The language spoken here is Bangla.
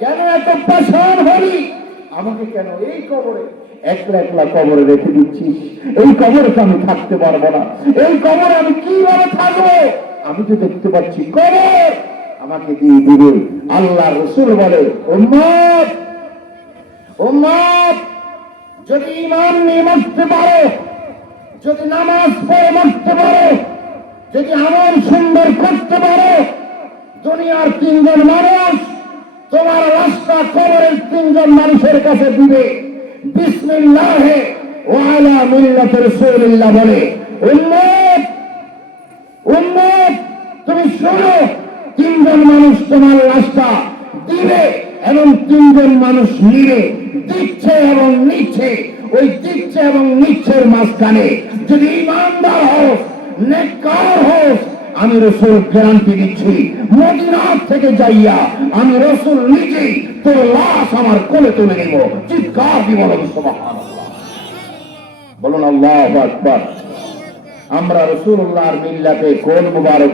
কেন এত পাষাণ হলি? আমাকে কেন এই কবরে একলা একলা কবরে রেখে দিচ্ছিস? এই কবরে তো আমি থাকতে পারবো না। এই কবরে আমি কিভাবে থাকবো? আমি তো দেখতে পাচ্ছি কবর আমাকে দিয়ে দিবে। আল্লাহ রসুল বলে, উম্মত উম্মত, যদি ঈমান নিয়ে মরতে পারো, যদি নামাজ পড়ে মরতে পারো, যদি আমল সুন্দর করতে পারো, দুনিয়ার তিনজন মানুষ তোমার লাশটা কবরের তিনজন মানুষের কাছে দিবে, বিসমিল্লাহে ওয়া আলা মিল্লাতি রাসূলিল্লাহ বলে। উম্মত উম্মত, তুমি শোনো, তিনজন মানুষ তোমার লাশটা দিবে এবং তিনজন মানুষ নিবে, দিচ্ছে এবং নিচ্ছে। ওই দিচ্ছে এবং নিচ্ছের মাঝখানে যদি ঈমানদার হোস, নেককার হোস, আমি রাসূল গ্যারান্টি দিচ্ছি, মদিনা থেকে যাইয়া আমি রাসূল নিজেই তোর লাশ আমার কোলে তুলে নিব। চিৎকার দিয়ে বলুন সুবহানাল্লাহ, বলুন আল্লাহু আকবার। আমরা রাসূলুল্লাহর মিল্লাতে কোন মুবারক